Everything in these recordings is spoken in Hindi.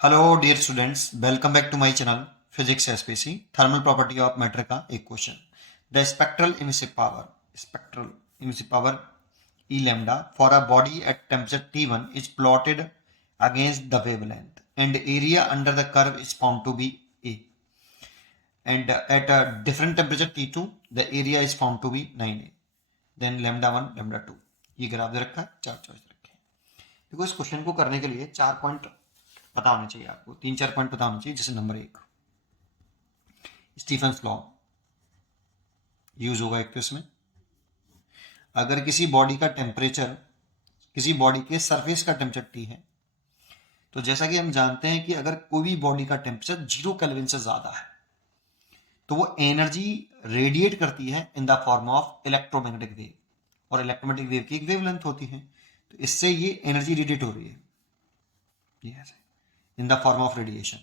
Hello dear students, welcome back to my channel physics SPC. Thermal property of matter का एक question. The spectral emissive power E lambda for a body at temperature T1 is plotted against the wavelength and area under the curve is found to be A and at a different temperature T2 the area is found to be 9a then lambda 1 lambda 2। ये ग्राफ दे रखा है, चार चॉइस रखे हैं। देखो, इस क्वेश्चन को करने के लिए चार पॉइंट पता होने चाहिए आपको, तीन चार पॉइंट पता होने चाहिए। जैसे नंबर एक, स्टीफन्स लॉ यूज होगा एक तो इसमें। अगर किसी बॉडी का टेम्परेचर, किसी बॉडी के सरफेस का टेम्परेचर T है, तो जैसा कि हम जानते हैं कि अगर कोई भी बॉडी का टेम्परेचर 0 केल्विन से ज्यादा है तो वो एनर्जी रेडिएट करती है इन the form of electromagnetic wave, और इलेक्ट्रोमैग्नेटिक वेव की एक वेवलेंथ होती है। तो इससे ये एनर्जी रेडिएट हो रही है, ये in the form of radiation,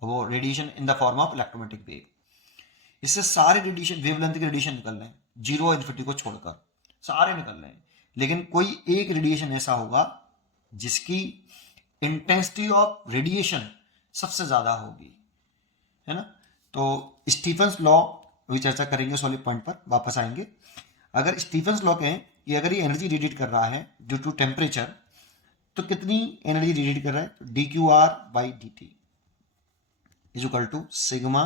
वो radiation in the form of electromagnetic wave. इससे सारे रेडिएशन, वेवलेंथ के रेडिएशन निकल रहे हैं, जीरो इन्फिनिटी को छोड़कर सारे निकल रहे हैं। लेकिन कोई एक रेडिएशन ऐसा होगा जिसकी इंटेंसिटी ऑफ रेडिएशन सबसे ज्यादा होगी, है ना। तो स्टीफन्स लॉ अभी चर्चा करेंगे, उस वाले पॉइंट पर वापस आएंगे। अगर स्टीफन्स लॉ कहें कि अगर ये एनर्जी रेडिएट कर रहा है ड्यू टू टेम्परेचर, तो कितनी एनर्जी रेडिएट कर रहा है? तो D Q R by D T is equal to sigma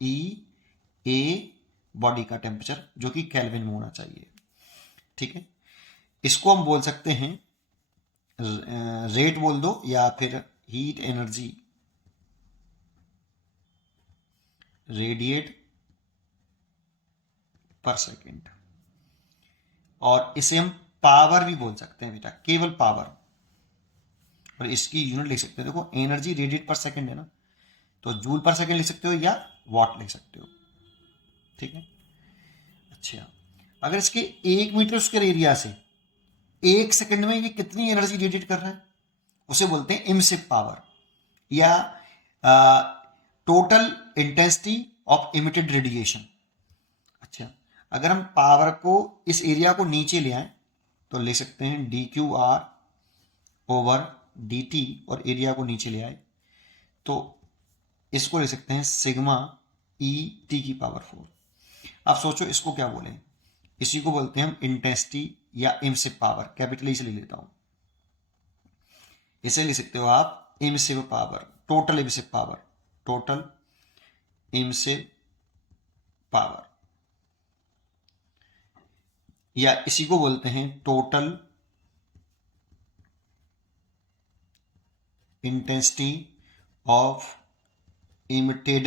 E A body का टेम्परेचर, जो कि केल्विन में होना चाहिए। ठीक है, इसको हम बोल सकते हैं रेट बोल दो, या फिर हीट एनर्जी रेडिएट पर सेकेंड, और इसे हम पावर भी बोल सकते हैं बेटा, केवल पावर। और इसकी यूनिट लिख सकते हैं, देखो एनर्जी रेडिएट पर सेकेंड है ना, तो जूल पर सेकेंड लिख सकते हो या वॉट लिख सकते हो। ठीक है, अच्छा, अगर इसके 1 मीटर स्क्वायर एरिया से 1 सेकंड में ये कितनी एनर्जी रेडिएट कर रहा है, उसे बोलते हैं इमिसिव पावर, या total intensity of emitted radiation. अच्छा, अगर हम पावर को, इस एरिया को नीचे ले आए तो ले सकते हैं D Q are over D T, और एरिया को नीचे ले आए तो इसको ले सकते हैं सिग्मा ई टी की पावर 4। अब सोचो इसको क्या बोले, इसी को बोलते हैं हम इंटेंसिटी या इमिसिव पावर। कैपिटल इसे ले लेता हूं, इसे ले सकते हो आप emissive power, total emissive power, total emissive power, या इसी को बोलते हैं total intensity of emitted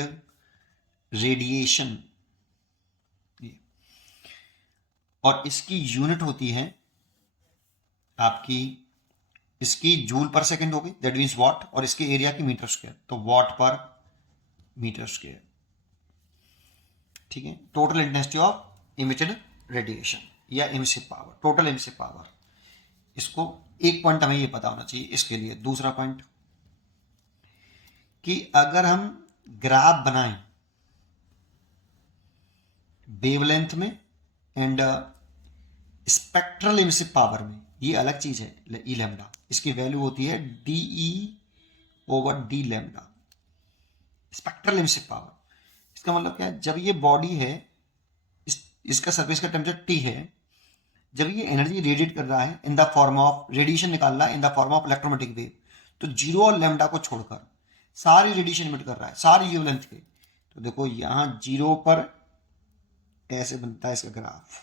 radiation. और इसकी यूनिट होती है आपकी, इसकी जूल पर सेकंड होगी, दैट मीन्स वॉट, और इसके एरिया की मीटर स्क्वायर, तो वॉट पर मीटर स्क्वायर। ठीक है, total intensity of emitted radiation या emissive power, total emissive power. इसको एक पॉइंट हमें ये पता होना चाहिए इसके लिए। दूसरा पॉइंट कि अगर हम ग्राफ बनाएं वेवलेंथ में एंड स्पेक्ट्रल इमिसिव पावर में, ये अलग चीज है। ई लैम्डा, इसकी वैल्यू होती है D E over D lambda, spectral emissive power. इसका मतलब क्या है, जब ये बॉडी है, इसका सरफेस का टेम्परेचर T है, जब ये एनर्जी रेडिएट कर रहा है इन द फॉर्म ऑफ, रेडिएशन निकाल रहा है इन the form of electromagnetic wave, तो जीरो और लैम्डा को छोड़कर सारी रेडिएशन इमिट कर रहा है, सारी वेवलेंथ के। तो देखो यहां जीरो पर ऐसे बनता है इसका ग्राफ,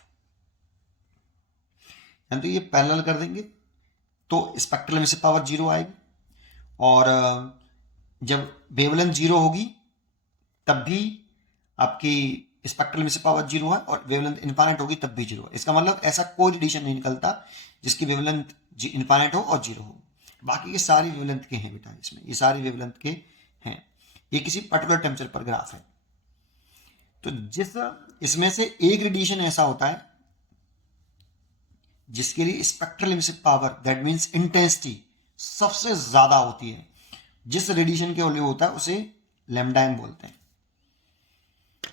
यानी तो ये पैरेलल कर देंगे तो स्पेक्ट्रल इमिसिव पावर जीरो आएगी, और जब वेवलेंथ जीरो होगी तब भी आपकी स्पेक्ट्रल इमिसिव पावर जीरो है, और वेवलेंथ इनफाइनाइट होगी तब भी जीरो है। इसका मतलब ऐसा कोई रेडिएशन नहीं निकलता जिसकी वेवलेंथ इनफाइनाइट हो और जीरो हो। बाकी ये सारी वेवलेंथ के हैं बेटा, इसमें ये सारी वेवलेंथ के हैं। ये किसी पर्टिकुलर टेम्परेचर पर ग्राफ है। तो जिस, इसमें से एक रेडिएशन ऐसा होता है जिसके लिए spectral emissive power, that means intensity, सबसे ज्यादा होती है। जिस रेडिएशन के लिए होता है उसे लैम्डा एम बोलते हैं।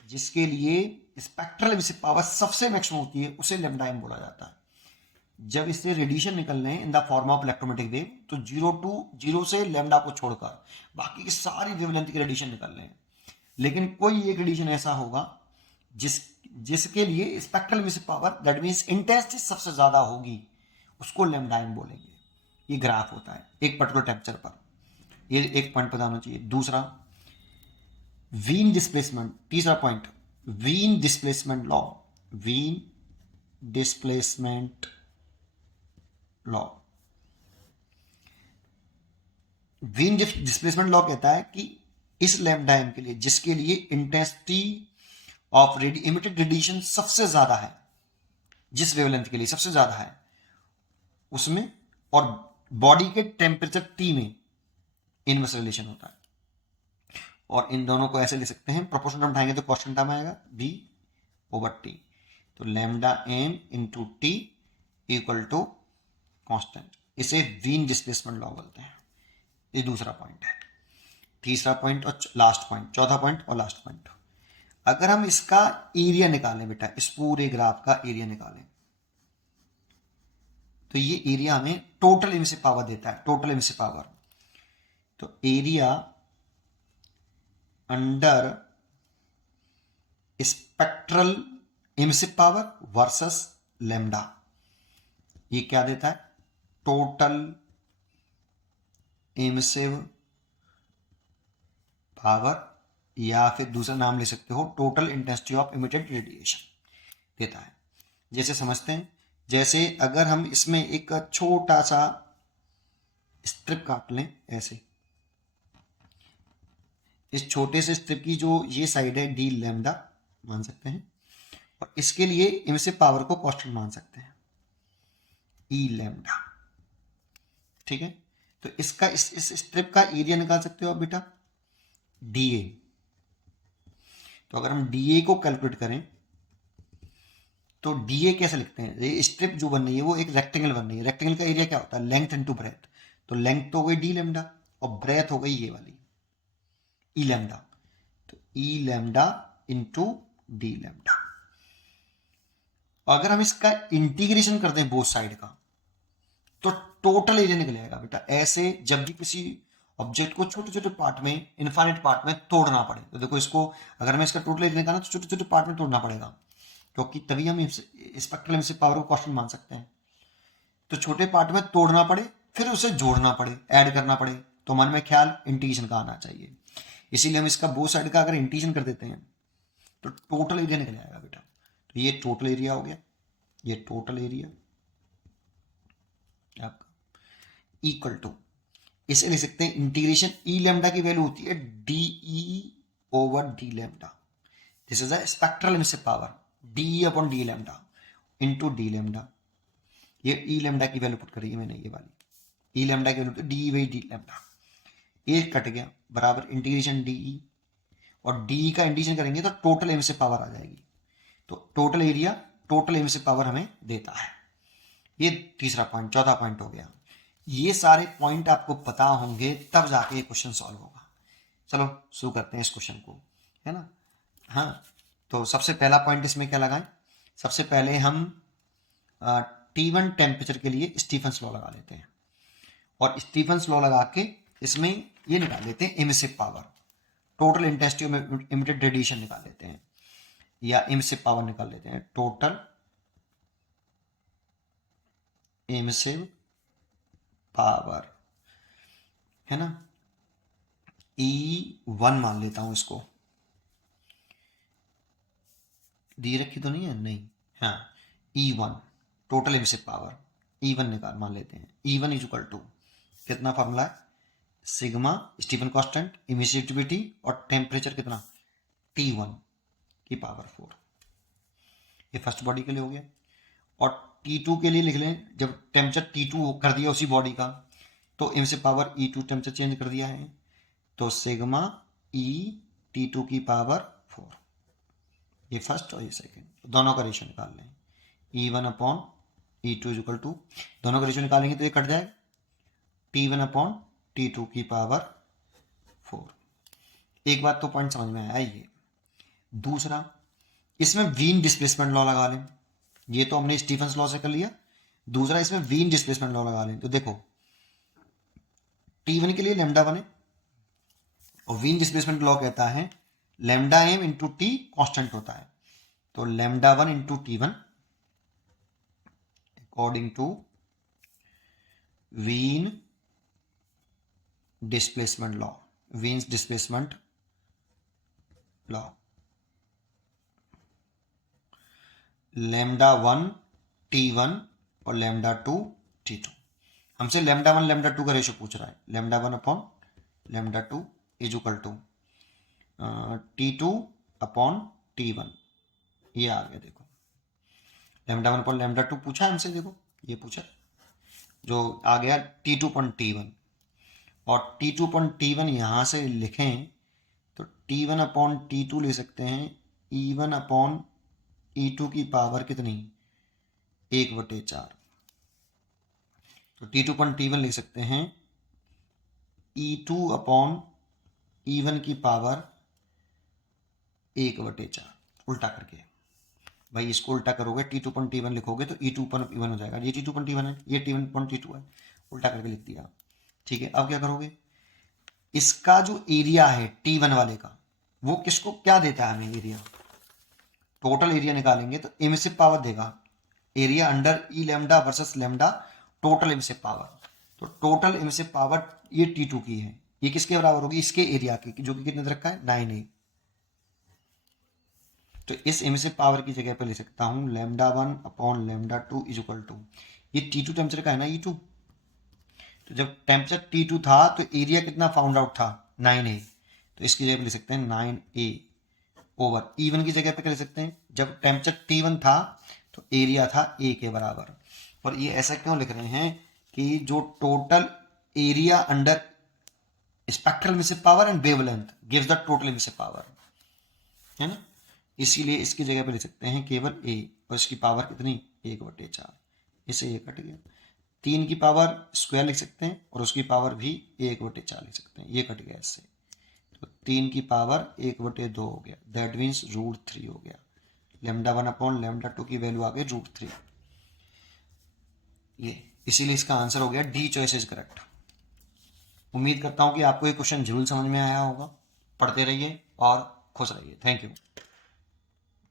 जिसके लिए स्पेक्ट्रल इमिसिव पावर सबसे मैक्सिमम होती है उसे लैम्डा एम बोला जाता है। जब इससे रेडिएशन निकल रहे हैं इन the form of electromagnetic wave, तो जीरो से लैम्डा को छोड़कर बाकी की सारी वेवलेंथ के रेडिएशन निकल रहे हैं, लेकिन कोई एक रेडिएशन ऐसा होगा जिसके लिए spectral emissive power that means intensity सबसे ज्यादा होगी, उसको लैम्डा एम बोलेंगे। ये ग्राफ होता है एक पर्टिकुलर टेम्परेचर पर। ये एक पॉइंट पता होना चाहिए। दूसरा वीन डिस्प्लेसमेंट, तीसरा point Wien displacement law. Wien displacement law, Wien displacement law कहता है कि इस लैम्डा एम के लिए जिसके लिए इंटेंसिटी ऑफ इमिटेड रेडिएशन सबसे ज्यादा है, जिस वेवलेंथ के लिए सबसे ज्यादा है उसमें, और बॉडी के टेम्परेचर T में इनवर्स रिलेशन होता है। और इन दोनों को ऐसे ले सकते हैं, प्रोपोर्शन टर्म उठाएंगे तो कांस्टेंट टर्म आएगा V/T, तो lambda M into T equal to constant. इसे वीन डिस्प्लेसमेंट लॉ बोलते हैं। ये दूसरा पॉइंट है। तीसरा पॉइंट और लास्ट पॉइंट, चौथा पॉइंट और लास्ट पॉइंट, अगर हम इसका एरिया निकालें बेटा, इस पूरे ग्राफ का एरिया निकालें, तो ये एरिया हमें टोटल एमिसिव पावर देता है, टोटल एमिसिव पावर। तो area under spectral emissive power versus lambda, ये क्या देता है? टोटल एमिसिव पावर, या फिर दूसरा नाम ले सकते हो total intensity of emitted radiation देता है। जैसे समझते हैं, जैसे अगर हम इसमें एक छोटा सा स्ट्रिप काट लें ऐसे, इस छोटे से स्ट्रिप की जो ये साइड है डी लैम्डा मान सकते हैं, और इसके लिए इमिसिव पावर को कांस्टेंट मान सकते हैं ई लैम्डा। ठीक है, तो इसका इस स्ट्रिप का एरिया निकाल सकते हो आप बेटा, डीए। तो अगर हम डीए को कैलकुलेट करें तो डीए कैसे लिखते हैं? ये स्ट्रिप जो बन रही है वो एक रेक्टेंगल बन रही है। रेक्टेंगल का एरिया क्या होता है? Length into breadth. तो लेंथ तो हो गई डी लैम्डा और ब्रेथ हो गई ये वाली ई लैम्डा, तो ई लैम्डा इंटू डी लैम्डा। अगर हम इसका इंटीग्रेशन कर दें बोथ साइड का तो टोटल एरिया निकल आएगा बेटा। ऐसे जब भी किसी ऑब्जेक्ट को छोटे छोटे पार्ट में, इनफाइनाइट पार्ट में तोड़ना पड़े, तो देखो इसको अगर हमें इसका टोटल एरिया निकालना तो छोटे छोटे पार्ट में तोड़ना पड़ेगा, क्योंकि तभी हम स्पेक्ट्रल एमिसिव पावर को कांस्टेंट मान सकते हैं। तो छोटे पार्ट में तोड़ना पड़े, फिर उसे जोड़ना पड़े, ऐड करना पड़े, तो मन में ख्याल इंटीग्रेशन का आना चाहिए। इसीलिए हम इसका बोथ साइड का अगर इंटीग्रेशन कर देते हैं तो टोटल एरिया निकल आएगा बेटा। तो ये टोटल एरिया हो गया, ये टोटल एरिया आपका इक्वल टू, इसे लिख सकते हैं इंटीग्रेशन ई लैम्डा की वैल्यू होती है D over D lambda. This is a spectral emissive power D upon D lambda into D lambda. ये ई लैम्डा की वैल्यू पुट करी है मैंने, ये वाली ई लैम्डा की value D by D lambda, ये कट गया बराबर इंटीग्रेशन डी, और डी का इंटीग्रेशन करेंगे तो टोटल एमिसिव पावर आ जाएगी। तो total area total emissive power हमें देता है। ये तीसरा पॉइंट, चौथा पॉइंट हो गया। ये सारे पॉइंट आपको पता होंगे तब जाके ये क्वेश्चन सॉल्व होगा। चलो शुरू करते हैं इस क्वेश्चन को, है ना। हाँ, तो सबसे पहला पॉइंट इसमें क्या लगाएं? सबसे पहले हम T1 टेम्परेचर के लिए स्टीफन्स लॉ लगा लेते हैं, और स्टीफन्स लॉ लगा के इसमें ये निकाल लेते हैं emissive power, total intensity of emitted radiation निकाल लेते हैं, या एमिसिव पावर निकाल लेते हैं, टोटल एमिसिव पावर, है ना। E1 मान लेता हूं इसको, दी रखी तो नहीं है, नहीं, हाँ E1 total emissive power, E1 निकाल मान लेते हैं। E1 इज इक्वल टू कितना फॉर्मूला है? सिग्मा स्टीफन कांस्टेंट, इमिसिविटी और टेम्परेचर कितना? T1 की पावर 4। ये फर्स्ट बॉडी के लिए हो गया। और T2 के लिए लिख लें, जब टेम्परेचर T2 कर दिया उसी बॉडी का, तो emissive power E2 temperature change कर दिया है, तो सिग्मा E T2 की पावर 4। ये फर्स्ट और ये सेकंड, दोनों का रेशियो निकाल लें। E1 upon E2 is equal to, दोनों का रेशियो निकालेंगे तो ये कट जाएगा, T1 अपॉन T2 की पावर 4। एक बात तो पॉइंट समझ में आया ये। दूसरा, इसमें वीन डिस्प्लेसमेंट लॉ लगा लें। ये तो हमने स्टीफन्स लॉ से कर लिया, दूसरा इसमें वीन डिस्प्लेसमेंट लॉ लगा लें। तो देखो T1 के लिए लैम्डा 1 है और वीन डिस्प्लेसमेंट लॉ कहता है lambda m into T constant होता है। तो lambda 1 into T1 according to Wien displacement law, Wien's displacement law, lambda 1 T1 और लैम्डा 2 T2। हमसे लैम्डा 1 लैम्डा 2 का रेशियो पूछ रहा है। Lambda 1 upon lambda 2 is equal to T2 upon T1। ये आ गया देखो, लैम्डा 1 अपॉन लैम्डा 2 पूछा हमसे, देखो ये पूछा जो आ गया T2 अपॉन T1। और T2 अपॉन T1 यहाँ से लिखें तो T1 अपॉन T2 ले सकते हैं E1 अपॉन E2 की पावर कितनी, 1/4। तो T2 अपॉन T1 लिख सकते हैं E2 अपॉन E1 की पावर 1/4, उल्टा करके। भाई इसको उल्टा करोगे T2 अपॉन T1 लिखोगे तो E2 अपॉन E1 हो जाएगा। ये T2 अपॉन T1 है, ये T1 अपॉन T2 है, उल्टा करके लिख दिया। ठीक है, अब क्या करोगे, इसका जो एरिया है T1 वाले का वो किसको क्या देता है हमें, एरिया, टोटल एरिया निकालेंगे तो एमिसिव पावर देगा, area under E lambda versus lambda total emissive power. तो टोटल एमिसिव पावर ये T2 की है, ये किसके बराबर होगी, इसके एरिया की, जो कि कितने दे रखा है 9a। तो इस एमिसिव पावर की जगह पे ले सकता हूं lambda 1 upon lambda 2 is equal to, ये T2 टेम्परेचर का है ना E2। तो जब टेम्परेचर T2 था तो एरिया कितना फाउंड आउट था 9a, तो इसकी जगह पे ले सकते हैं 9a ओवर E1 की जगह पे क्या ले सकते हैं, जब टेम्परेचर T1 था तो एरिया था a के बराबर। और ये ऐसा क्यों लिख रहे हैं कि जो total area under spectral emissive power and wavelength gives the total emissive power, है ना, इसीलिए इसकी जगह पे ले सकते हैं केवल a और इसकी पावर कितनी 1/4, इसे ये कट गया। 3 की पावर स्क्वायर लिख सकते हैं और उसकी पावर भी 1/4 लिख सकते हैं, ये कट गया इससे। तो 3 की पावर 1/2 हो गया, दैट मीन्स √3 हो गया। लैम्डा 1 अपॉन लैम्डा 2 की वैल्यू आ गई √3। ये इसीलिए इसका आंसर हो गया डी, चॉइस इज करेक्ट। उम्मीद करता हूं कि आपको ये क्वेश्चन जरूर समझ में आया होगा। पढ़ते रहिए और खुश रहिए। Thank you.